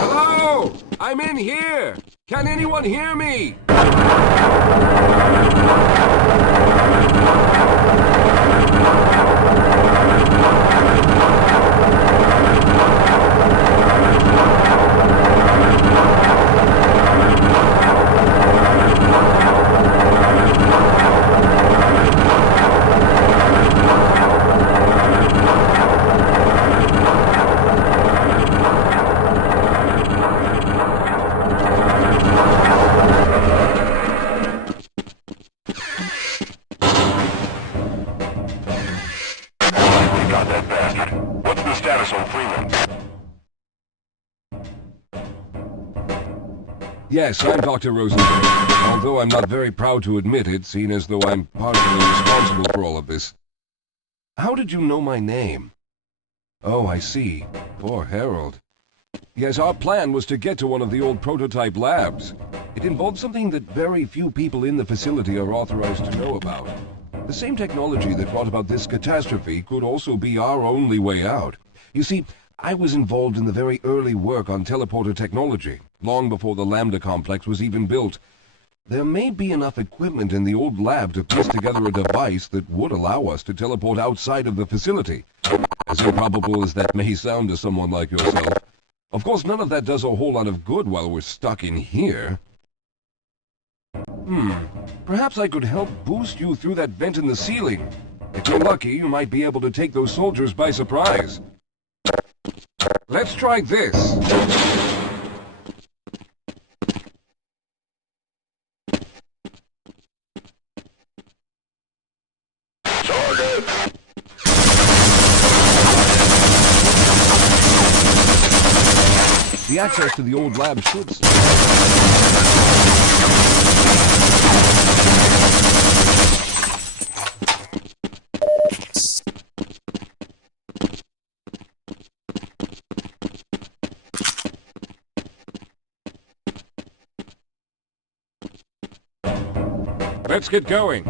Hello! I'm in here! Can anyone hear me? Yes, I'm Dr. Rosenberg, although I'm not very proud to admit it, seeing as though I'm partially responsible for all of this. How did you know my name? Oh, I see. Poor Harold. Yes, our plan was to get to one of the old prototype labs. It involved something that very few people in the facility are authorized to know about. The same technology that brought about this catastrophe could also be our only way out. You see, I was involved in the very early work on teleporter technology, long before the Lambda complex was even built. There may be enough equipment in the old lab to piece together a device that would allow us to teleport outside of the facility. As improbable as that may sound to someone like yourself. Of course, none of that does a whole lot of good while we're stuck in here. Perhaps I could help boost you through that vent in the ceiling. If you're lucky, you might be able to take those soldiers by surprise. Let's try this. The access to the old lab should... Let's get going.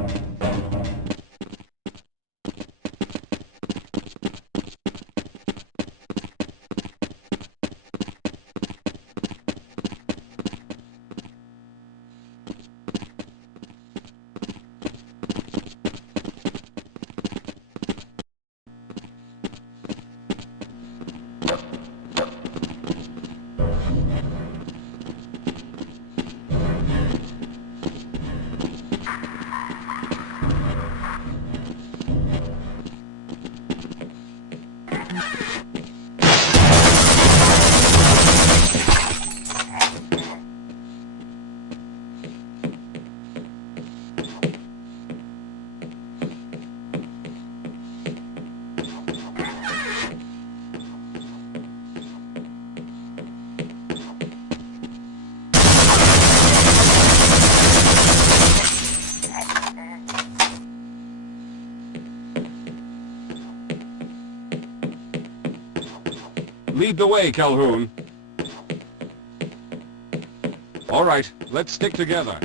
Lead the way, Calhoun. All right, let's stick together.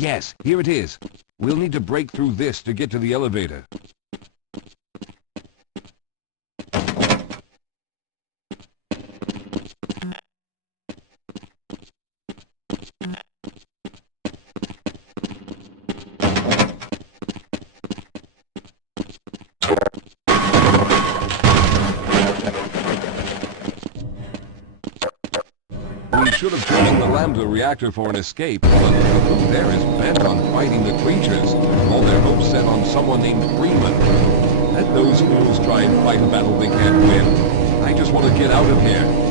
Yes, here it is. We'll need to break through this to get to the elevator. We should have chosen the Lambda reactor for an escape, but the crew there is bent on fighting the creatures, all their hopes set on someone named Freeman. Let those fools try and fight a battle they can't win. I just want to get out of here.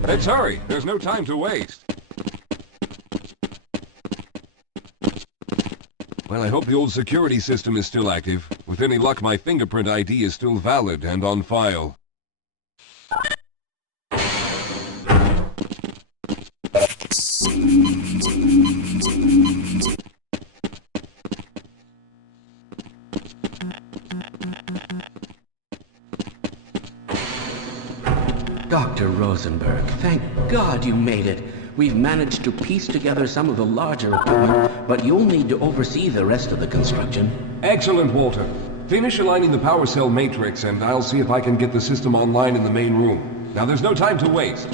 Let's hurry. There's no time to waste. Well, I hope the old security system is still active. With any luck, my fingerprint ID is still valid and on file. Dr. Rosenberg, thank God you made it. We've managed to piece together some of the larger equipment, but you'll need to oversee the rest of the construction. Excellent, Walter. Finish aligning the power cell matrix, and I'll see if I can get the system online in the main room. Now, there's no time to waste.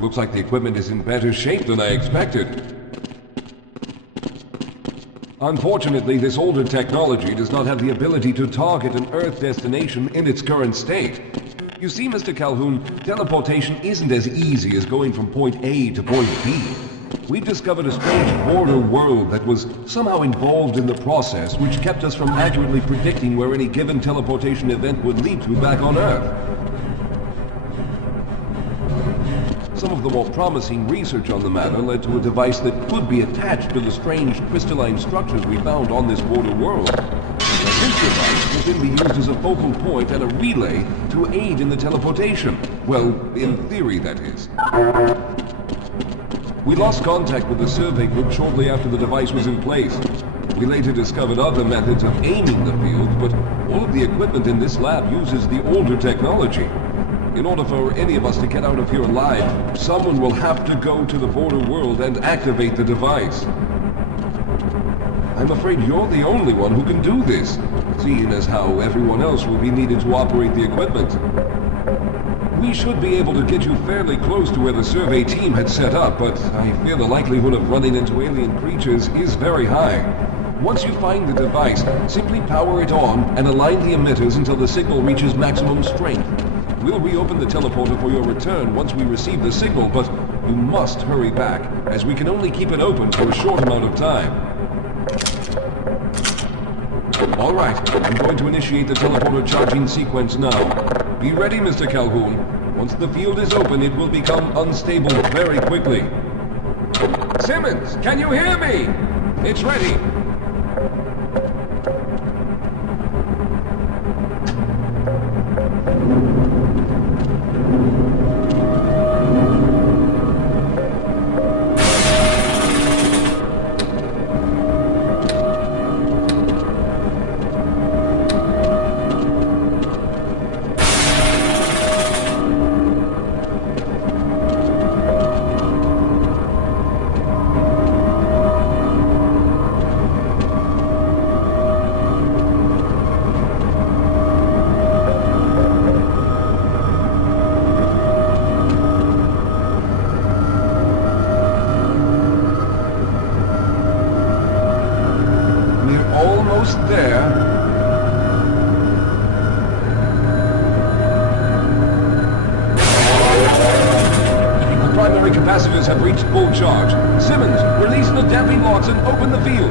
Looks like the equipment is in better shape than I expected. Unfortunately, this older technology does not have the ability to target an Earth destination in its current state. You see, Mr. Calhoun, teleportation isn't as easy as going from point A to point B. We've discovered a strange border world that was somehow involved in the process, which kept us from accurately predicting where any given teleportation event would lead to back on Earth. Some of the more promising research on the matter led to a device that could be attached to the strange crystalline structures we found on this border world. This device will then be used as a focal point and a relay to aid in the teleportation. Well, in theory, that is. We lost contact with the survey group shortly after the device was in place. We later discovered other methods of aiming the field, but all of the equipment in this lab uses the older technology. In order for any of us to get out of here alive, someone will have to go to the border world and activate the device. I'm afraid you're the only one who can do this, seeing as how everyone else will be needed to operate the equipment. We should be able to get you fairly close to where the survey team had set up, but I fear the likelihood of running into alien creatures is very high. Once you find the device, simply power it on and align the emitters until the signal reaches maximum strength. We'll reopen the teleporter for your return once we receive the signal, but you must hurry back, as we can only keep it open for a short amount of time. All right, I'm going to initiate the teleporter charging sequence now. Be ready, Mr. Calhoun. Once the field is open, it will become unstable very quickly. Simmons, can you hear me? It's ready. Almost there. The primary capacitors have reached full charge. Simmons, release the damping locks and open the field.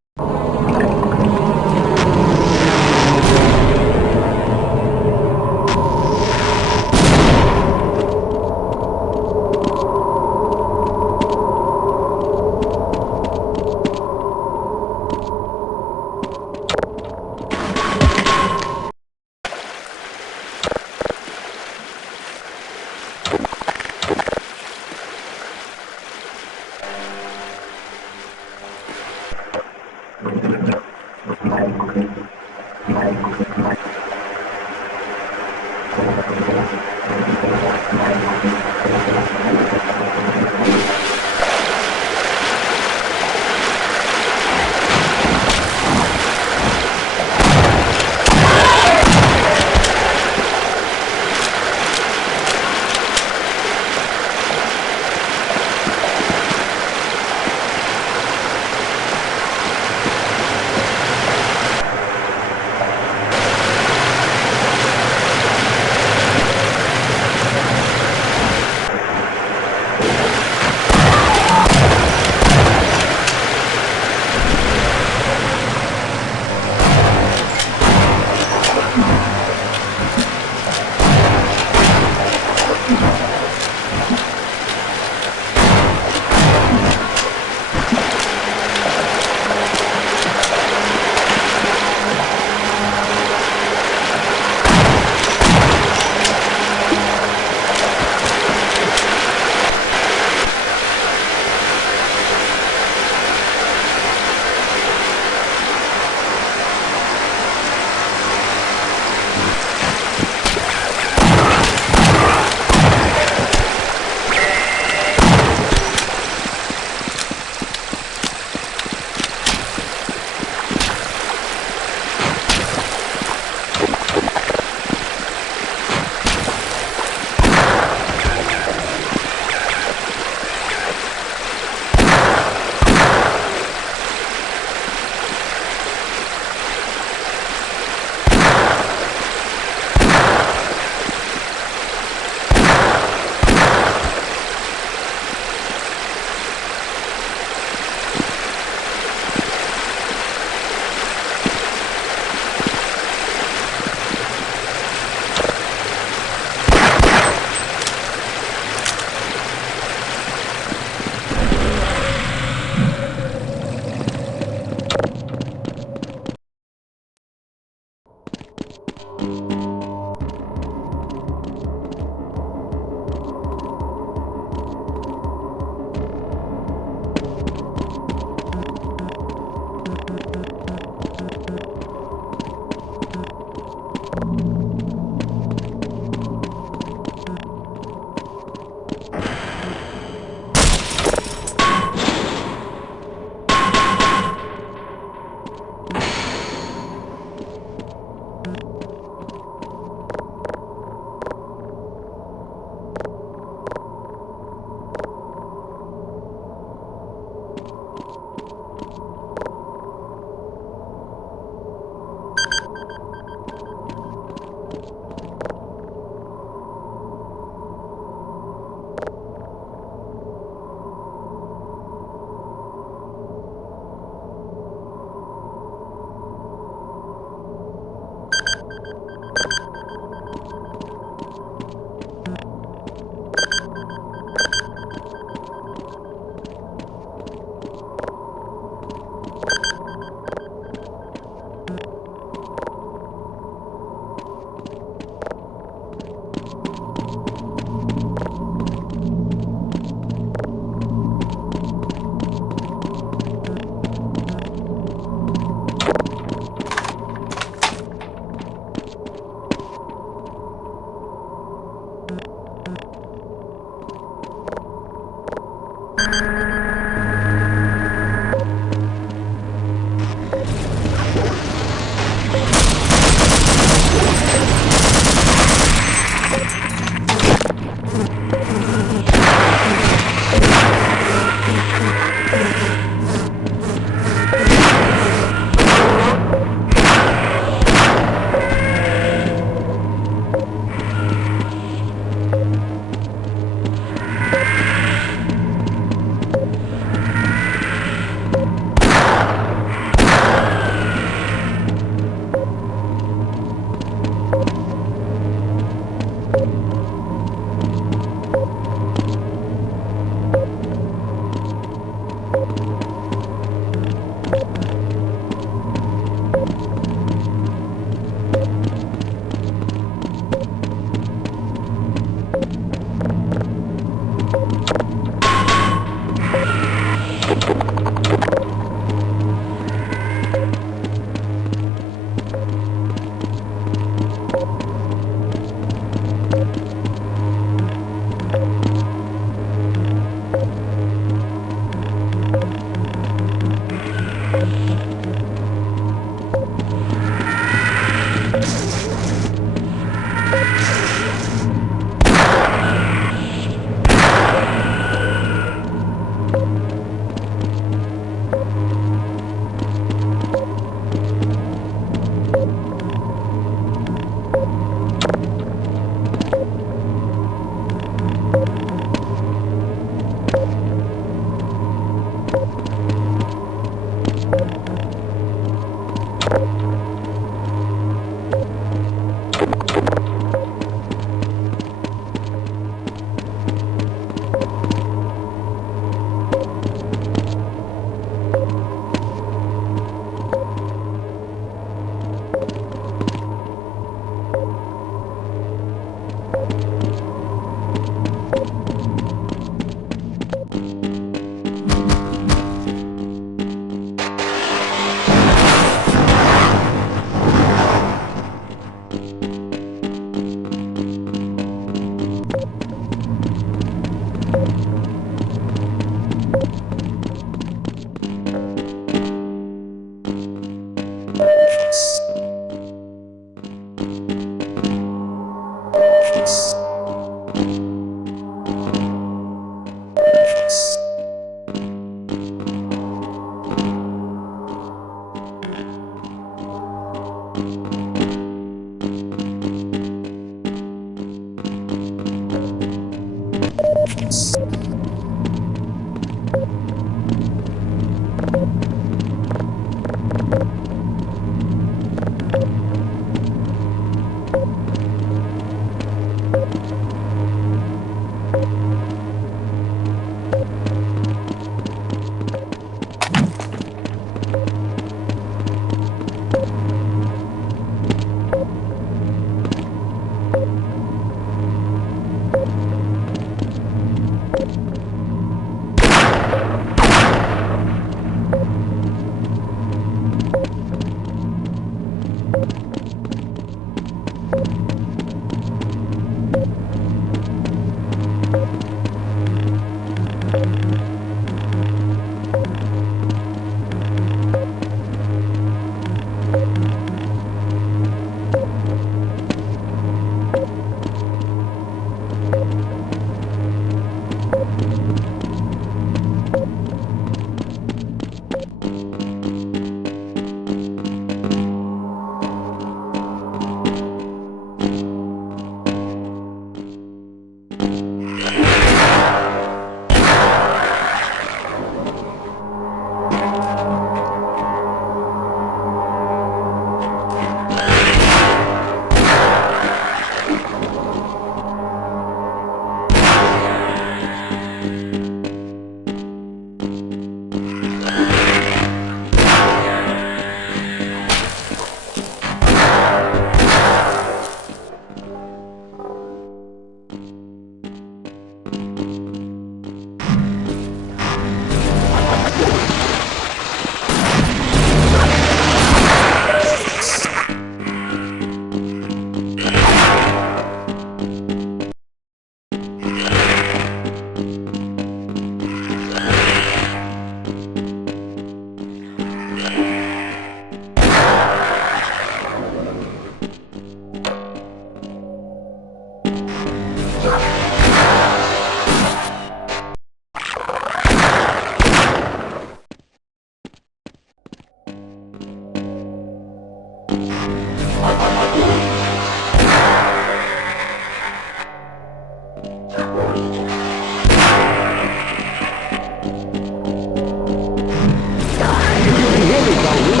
Hurry, Calhoun!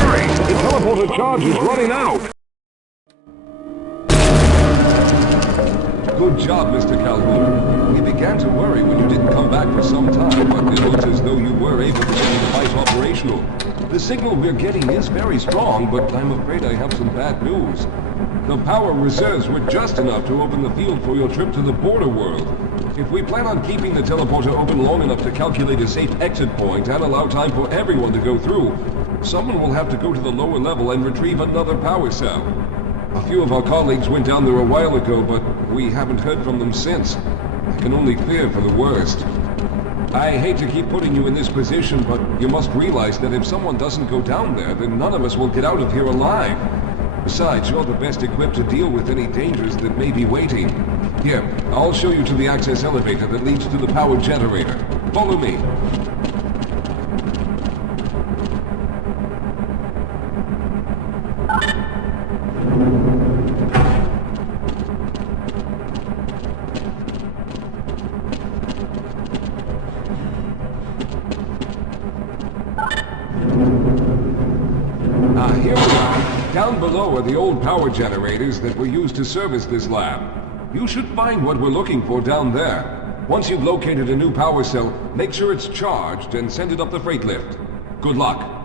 Hurry! The teleporter charge is running out! Good job, Mr. Calhoun. We began to worry when you didn't come back for some time, but it looks as though you were able to get the device operational. The signal we're getting is very strong, but I'm afraid I have some bad news. The power reserves were just enough to open the field for your trip to the border world. If we plan on keeping the teleporter open long enough to calculate a safe exit point and allow time for everyone to go through, someone will have to go to the lower level and retrieve another power cell. A few of our colleagues went down there a while ago, but we haven't heard from them since. I can only fear for the worst. I hate to keep putting you in this position, but you must realize that if someone doesn't go down there, then none of us will get out of here alive. Besides, you're the best equipped to deal with any dangers that may be waiting. Here, I'll show you to the access elevator that leads to the power generator. Follow me. Here we are. Down below are the old power generators that were used to service this lab. You should find what we're looking for down there. Once you've located a new power cell, make sure it's charged and send it up the freight lift. Good luck.